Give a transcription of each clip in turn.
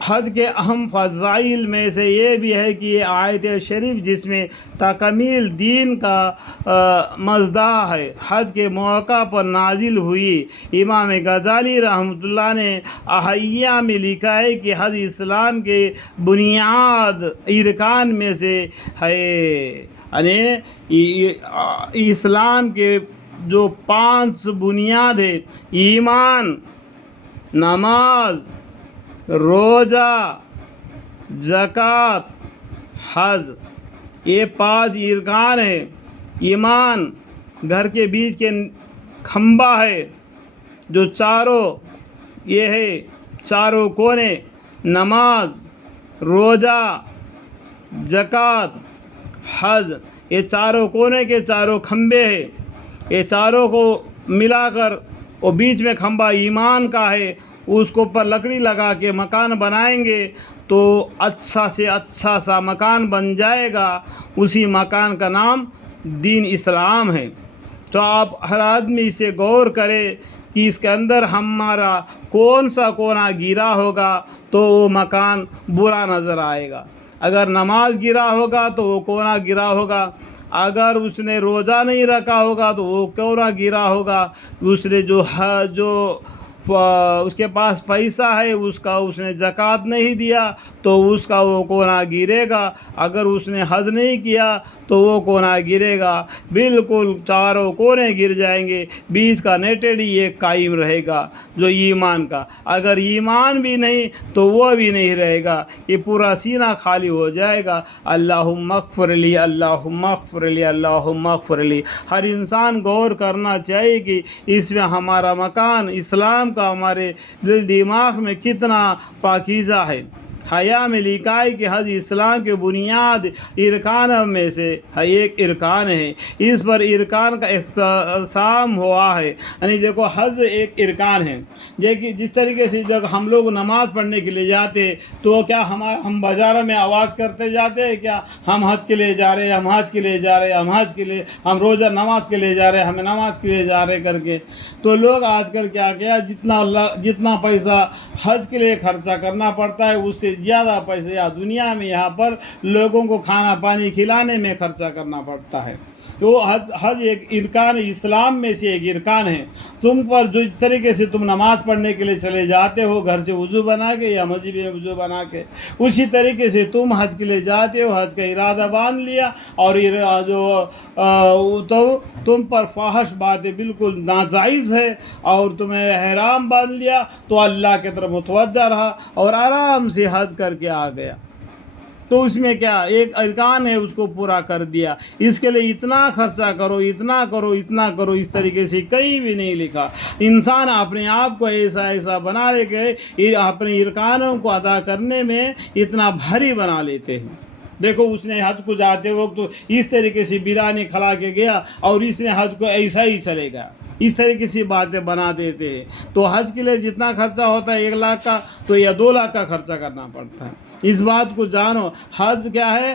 حج کے اہم فضائل میں سے یہ بھی ہے کہ یہ آیت شریف جس میں تکمیل دین کا مزدہ ہے، حج کے موقع پر نازل ہوئی۔ امام غزالی رحمۃ اللہ نے احیاء میں لکھا ہے کہ حج اسلام کے بنیاد ارکان میں سے ہے، یعنی اسلام کے جو 5 بنیاد ہے، ایمان، نماز، روزہ، زکوٰۃ، حج، یہ 5 ارکان ہیں۔ ایمان گھر کے بیچ کے کھمبا ہے جو چاروں یہ ہے چاروں کونے، نماز، روزہ، زکوٰۃ، حج، یہ چاروں کونے کے چاروں کھمبے ہیں۔ یہ چاروں کو ملا کر وہ بیچ میں کھمبا ایمان کا ہے، اس کو اوپر لکڑی لگا کے مکان بنائیں گے تو اچھا سے اچھا سا مکان بن جائے گا۔ اسی مکان کا نام دین اسلام ہے۔ تو آپ ہر آدمی اسے غور کرے کہ اس کے اندر ہمارا کون سا کونا گرا ہوگا تو وہ مکان برا نظر آئے گا۔ اگر نماز گرا ہوگا تو وہ کونا گرا ہوگا، اگر اس نے روزہ نہیں رکھا ہوگا تو وہ کونا گرا ہوگا، اس نے جو اس کے پاس پیسہ ہے اس نے زکوٰۃ نہیں دیا تو اس کا وہ کونا گرے گا، اگر اس نے حج نہیں کیا تو وہ کونا گرے گا۔ بالکل چاروں کونے گر جائیں گے، بیچ کا نیٹڈ ہی ایک قائم رہے گا جو ایمان کا۔ اگر ایمان بھی نہیں تو وہ بھی نہیں رہے گا، یہ پورا سینہ خالی ہو جائے گا۔ اللہم اغفر لی، اللہم اغفر لی، اللہم اغفر لی۔ ہر انسان غور کرنا چاہیے کہ اس میں ہمارا مکان اسلام کا ہمارے دل دماغ میں کتنا پاکیزہ ہے۔ حیا میں لکھا ہے کہ حج اسلام کے بنیاد ارکان میں سے ایک ارکان ہے، اس پر ارکان کا اختصام ہوا ہے۔ یعنی دیکھو حج ایک ارکان ہے، جس طریقے سے جب ہم لوگ نماز پڑھنے کے لیے جاتے تو کیا ہم بازاروں میں آواز کرتے جاتے ہیں کیا ہم حج کے لیے جا رہے ہیں، ہم حج کے لیے جا رہے ہیں، ہم حج کے لیے، ہم روزہ نماز کے لیے جا رہے ہیں، ہم نماز کے لیے جا رہے کر کے؟ تو لوگ آج کل کیا جتنا پیسہ حج کے لیے خرچہ کرنا پڑتا ہے اس سے زیادہ پیسہ دنیا میں یہاں پر لوگوں کو کھانا پانی کھلانے میں خرچہ کرنا پڑتا ہے۔ تو حج ایک ارکان اسلام میں سے ایک ارکان ہے۔ تم پر جو طریقے سے تم نماز پڑھنے کے لیے چلے جاتے ہو گھر سے وضو بنا کے یا مسجد میں وضو بنا کے، اسی طریقے سے تم حج کے لیے جاتے ہو، حج کا ارادہ باندھ لیا اور تو تم پر فاحش باتیں بالکل ناجائز ہے اور تمہیں احرام باندھ لیا تو اللہ کی طرف متوجہ رہا اور آرام سے حج کر کے آ گیا، تو اس میں کیا ایک ارکان ہے اس کو پورا کر دیا۔ اس کے لیے اتنا خرچہ کرو، اتنا کرو، اتنا کرو، اس طریقے سے کہیں بھی نہیں لکھا۔ انسان اپنے آپ کو ایسا بنا لے کے اپنے ارکانوں کو ادا کرنے میں اتنا بھاری بنا لیتے ہیں۔ دیکھو اس نے حج کو جاتے وقت اس طریقے سے بریانی کھلا کے گیا اور اس نے حج کو ایسا ہی چلے گیا، اس طریقے سے باتیں بنا دیتے ہیں۔ تو حج کے لیے جتنا خرچہ ہوتا ہے 1 لاکھ کا تو یا 2 لاکھ کا خرچہ کرنا پڑتا ہے۔ اس بات کو جانو، حج کیا ہے؟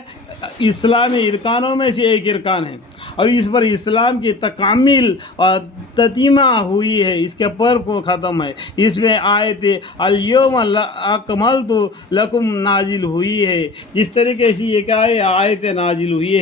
اسلامی ارکانوں میں سے ایک ارکان ہے اور اس پر اسلام کی تکمیل اور تتمہ ہوئی ہے، اس کے پر کو ختم ہے۔ اس میں آیت الیوم اکملت لکم نازل ہوئی ہے، جس طریقے سے یہ کیا ہے آیت نازل ہوئی ہے۔